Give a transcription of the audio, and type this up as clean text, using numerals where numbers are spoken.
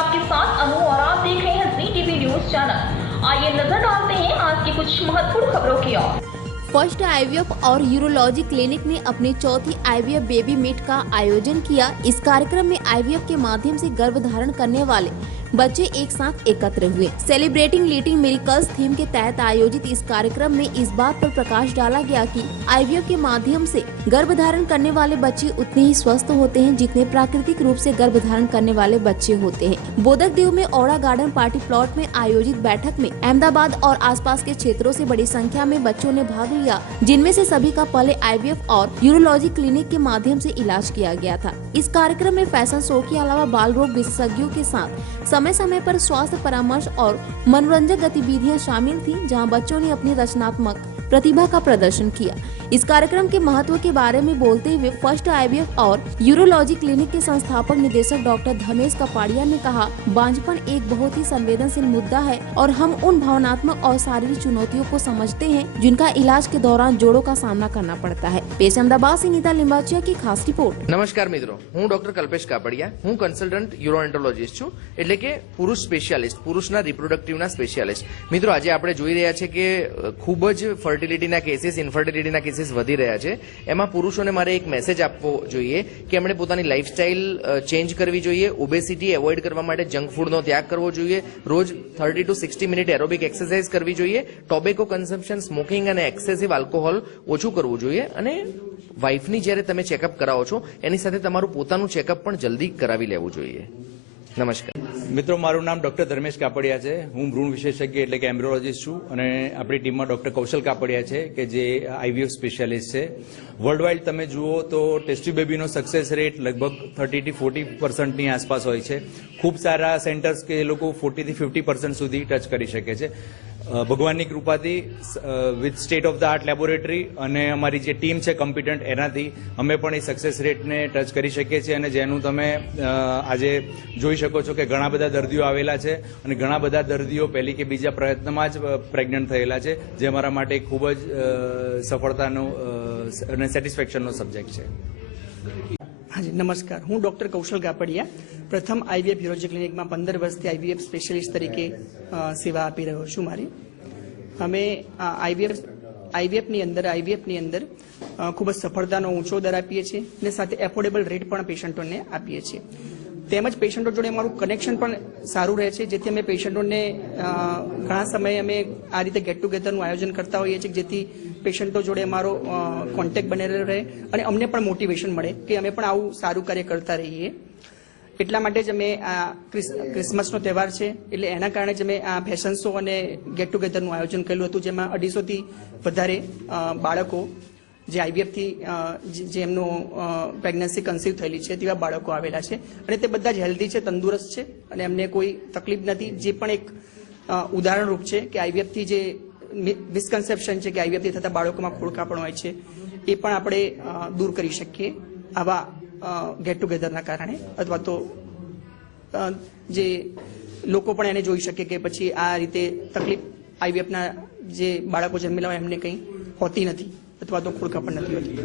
आपके साथ अनु और आप देख रहे हैं जी टीवी न्यूज चैनल। आइए नजर डालते हैं आज की कुछ महत्वपूर्ण खबरों की ओर। फर्स्ट आईवीएफ और यूरोलॉजी क्लिनिक ने अपनी चौथी आईवीएफ बेबी मीट का आयोजन किया। इस कार्यक्रम में आईवीएफ के माध्यम से गर्भधारण करने वाले बच्चे एक साथ एकत्र हुए। सेलिब्रेटिंग लिटिल मिरेकल्स थीम के तहत आयोजित इस कार्यक्रम में इस बात पर प्रकाश डाला गया कि आईवीएफ के माध्यम से गर्भधारण करने वाले बच्चे उतने ही स्वस्थ होते हैं जितने प्राकृतिक रूप से गर्भधारण करने वाले बच्चे होते हैं। बोदक देव में औड़ा गार्डन पार्टी प्लॉट में आयोजित बैठक में अहमदाबाद और आसपास के क्षेत्रों से बड़ी संख्या में बच्चों ने भाग लिया, जिनमें से सभी का पहले आईवीएफ और यूरोलॉजी क्लिनिक के माध्यम से इलाज किया गया था। इस कार्यक्रम में फैशन शो के अलावा बाल रोग विशेषज्ञों के साथ समय समय पर स्वास्थ्य परामर्श और मनोरंजक गतिविधियां शामिल थीं, जहां बच्चों ने अपनी रचनात्मक प्रतिभा का प्रदर्शन किया। इस कार्यक्रम के महत्व के बारे में बोलते हुए फर्स्ट आईवीएफ और यूरोलॉजी क्लिनिक के संस्थापक निदेशक डॉक्टर धर्मेश कापड़िया ने कहा, बांझपन एक बहुत ही संवेदनशील मुद्दा है और हम उन भावनात्मक और शारीरिक चुनौतियों को समझते हैं जिनका इलाज के दौरान जोड़ों का सामना करना पड़ता है। पेश अहमदाबाद से नीता लिंबाचिया की खास रिपोर्ट। नमस्कार मित्रों, હું ડોક્ટર કલ્પેશ કાપડિયા, હું કન્સલ્ટન્ટ યુરોએન્ટરોલોજીસ્ટ છું, એટલે કે પુરુષ સ્પેશિયાલિસ્ટ, પુરુષના રિપ્રોડક્ટિવના સ્પેશિયાલિસ્ટ। મિત્રો, આજે આપણે જોઈ રહ્યા છે કે ખૂબ જ ફર્ટિલિટીના કેસીસ, ઇન્ફર્ટિલિટીના કેસીસ વધી રહ્યા છે। એમાં પુરુષોને મારે એક મેસેજ આપવો જોઈએ કે એમણે પોતાની લાઇફસ્ટાઇલ ચેન્જ કરવી જોઈએ, ઓબેસિટી એવોઇડ કરવા માટે જંક ફૂડનો ત્યાગ કરવો જોઈએ, રોજ 30 to 60 મિનિટ એરોબિક એક્સરસાઇઝ કરવી જોઈએ, ટોબેકો કન્ઝમ્પશન, સ્મોકિંગ અને એક્સેસિવ આલ્કોહોલ ઓછું કરવું જોઈએ અને વાઇફની જ્યારે તમે ચેકઅપ કરાવો છો એની સાથે તમારું પોતાનું ચેકઅપ પણ જલ્દી કરાવી લેવું જોઈએ। નમસ્કાર મિત્રો, મારું નામ ડોક્ટર ધર્મેશ કાપડિયા છે। હું ભ્રૂણ વિશેષજ્ઞ એટલે કે એમ્બ્રિયોલોજીસ્ટ છું અને આપણી ટીમમાં ડોક્ટર કૌશલ કાપડિયા છે કે જે આઈવીએફ સ્પેશિયાલિસ્ટ છે। વર્લ્ડ વાઇડ તમે જુઓ તો ટેસ્ટી બેબીનો સક્સેસ રેટ લગભગ 30 થી 40% આસપાસ હોય છે। ખૂબ સારા સેન્ટર્સ કે એ લોકો 40 થી 50% સુધી ટચ કરી શકે છે। ભગવાનની કૃપાથી with state of the art laboratory અને અમારી જે ટીમ છે કોમ્પિટન્ટ, એનાથી અમે પણ એ સક્સેસ રેટને ટચ કરી શકીએ છીએ અને જેનું તમે આજે જોઈ શકો છો કે ઘણા બધા દર્દીઓ આવેલા છે અને ઘણા બધા દર્દીઓ પહેલી કે બીજા પ્રયત્નમાં જ પ્રેગ્નન્ટ થયેલા છે, જે અમારા માટે ખૂબ જ સફળતાનો અને સેટિસ્ફેક્શનનો સબ્જેક્ટ છે। હાજી નમસ્કાર, હું ડૉક્ટર કૌશલ કાપડિયા પ્રથમ આઈવીએફ યુરોલોજી ક્લિનિકમાં 15 વર્ષથી આઈવીએફ સ્પેશિયાલિસ્ટ તરીકે સેવા આપી રહ્યો છું। મારી અમે આઈવીએફની અંદર ખૂબ જ સફળતાનો ઊંચો દર આપીએ છીએ અને સાથે એફોર્ડેબલ રેટ પણ પેશન્ટોને આપીએ છીએ। તેમજ પેશન્ટો જોડે અમારું કનેક્શન પણ સારું રહે છે, જેથી અમે પેશન્ટોને ઘણા સમયે અમે આ રીતે ગેટ ટુગેધરનું આયોજન કરતા હોઈએ છીએ, જેથી પેશન્ટો જોડે અમારો કોન્ટેક્ટ બનેલો રહે અને અમને પણ મોટિવેશન મળે કે અમે પણ આવું સારું કાર્ય કરતા રહીએ। એટલા માટે જ અમે આ ક્રિસમસનો તહેવાર છે એટલે એના કારણે જ અમે આ ફેશન શો અને ગેટ ટુગેધરનું આયોજન કરેલું હતું, જેમાં 250થી વધારે બાળકો જે આઈવીએફથી જે એમનું પ્રેગ્નન્સી કન્સીવ થયેલી છે તેવા બાળકો આવેલા છે અને તે બધા જ હેલ્ધી છે, તંદુરસ્ત છે અને એમને કોઈ તકલીફ નથી। જે પણ એક ઉદાહરણરૂપ છે કે આઈવીએફથી જે મિસકન્સેપ્શન છે કે આઈવીએફથી થતા બાળકોમાં ખોળખાપણ હોય છે એ પણ આપણે દૂર કરી શકીએ આવા ગેટ ટુગેધરના કારણે, અથવા તો જે લોકો પણ એને જોઈ શકે કે પછી આ રીતે તકલીફ આઈવીએફના જે બાળકો જન્મેલા હોય એમને કંઈ હોતી નથી અથવા તો ખોળખાપણ નથી હોતી।